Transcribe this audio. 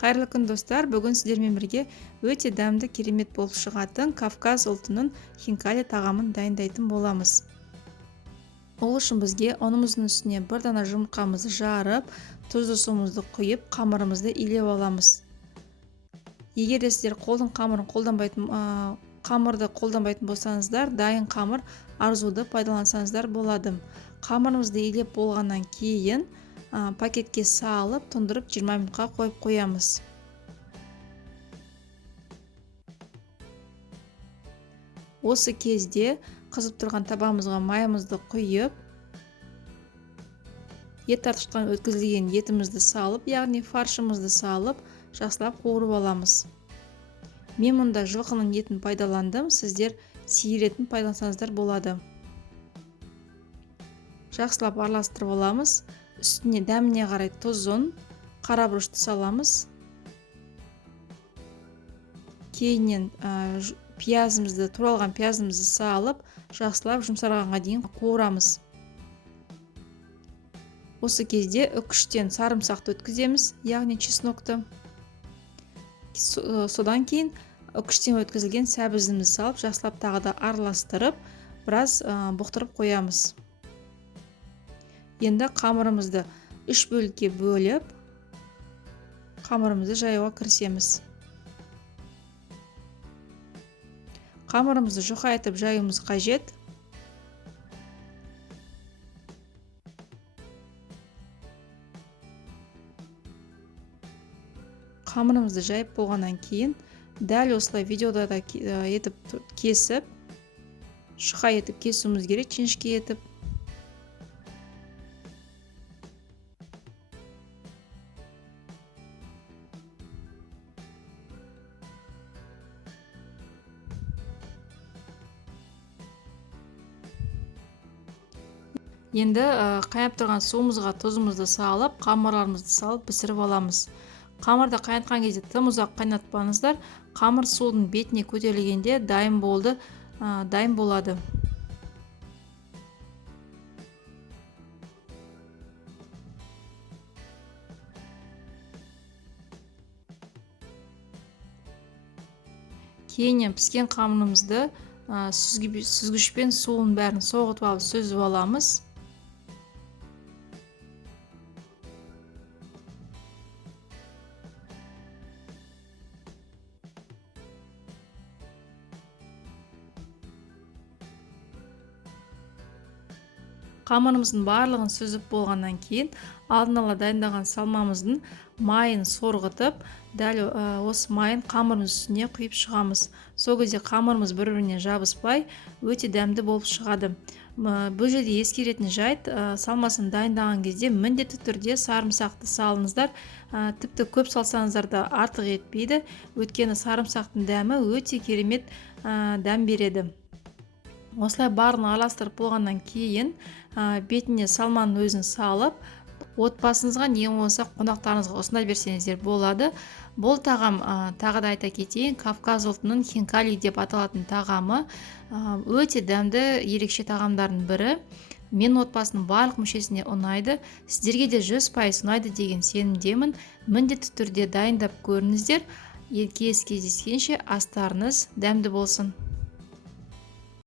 Қайырлы күн достар, бүгін сіздермен бірге өте дәмді керемет болып шығатын Кавказ ұлтының хинкали тағамын дайындайтын боламыз. Ол үшін бізге ұнымыздың үстіне бір дана жұмыртқамызды жарып, тұзды суымызды құйып, қамырымызды илеп аламыз. Егер де сіздер қамырды қолданбайтын болсаңыздар, дайын қамыр арзуды пайдалансаңыздар болады. Қамырымызды илеп болғаннан кейін пакетке салып, тұндырып 20 минутқа қойып қоямыз. Осы кезде қызып тұрған табамызға майымызды құйып, ет тартқыштан өткізілген етімізді салып, яғни фаршымызды салып, жақсылап қуырып аламыз. Мен мұнда жылқының етін пайдаландым, сіздер сиыр етін пайдалансаңыздар болады. Жақсылап араластырып аламыз. Үстіне дәміне қарай тұзын, қара бұрышты саламыз. Кейіннен туралған пиязымызды салып, жақсылап жұмсарғанға дейін қуырамыз. Осы кезде үкіштен сарымсақты өткіземіз, яғни чеснокты. Содан кейін үкіштен өткізілген сәбізімізді салып, жақсылап тағы да араластырып, біраз бұқтырып қоямыз. Енді қамырымызды 3 бөлікке бөліп, қамырымызды жаюға кірісеміз. Қамырымызды жұқайтып жаюымыз қажет. Қамырымызды жайып болғаннан кейін, дәл осылай видеода да етіп кесіп, жұқа етіп кесуіміз керек, жіңішке етіп. Енді қайнап тұрған суымызға тұзымызды салып, қамырларымызды салып пісіріп аламыз. Қамырды қайнатқан кезде тым ұзақ қайнатпаңыздар. Қамыр судың бетіне көтерілгенде дайын болады. Кейіннен піскен қамырымызды сүзгішпен суын бәрін соғытып алып сүзіп аламыз. Қамырымыздың барлығын сүзіп болғаннан кейін, алдын ала дайындаған салмамыздың майын сорғытып, дәл осы майын қамырымыз үстіне құйып шығамыз. Сол кезде қамырымыз бір-біріне жабыспай, өте дәмді болып шығады. Бұл жерде ескеретін жайт, салмасын дайындаған кезде міндетті түрде сарымсақты салыңыздар. Тіпті көп салсаңыздар да артық етпейді. Өйткені сарымсақтың дәмі өте керемет дәм береді. Осылай барын араластырып болғаннан кейін, бетіне салманың өзін салып, отбасыңызға не болмаса қонақтарыңызға ұсына берсеңіздер болады. Бұл тағам, тағы да айта кетейін, Кавказ ұлтының хинкали деп аталатын тағамы өте дәмді, ерекше тағамдардың бірі. Мен отбасының барлық мүшесіне ұнайды. Сіздерге де 100% ұнайды деген сенімдемін. Міндетті түрде дайындап көріңіздер. Келесі кездескенше астарыңыз дәмді болсын.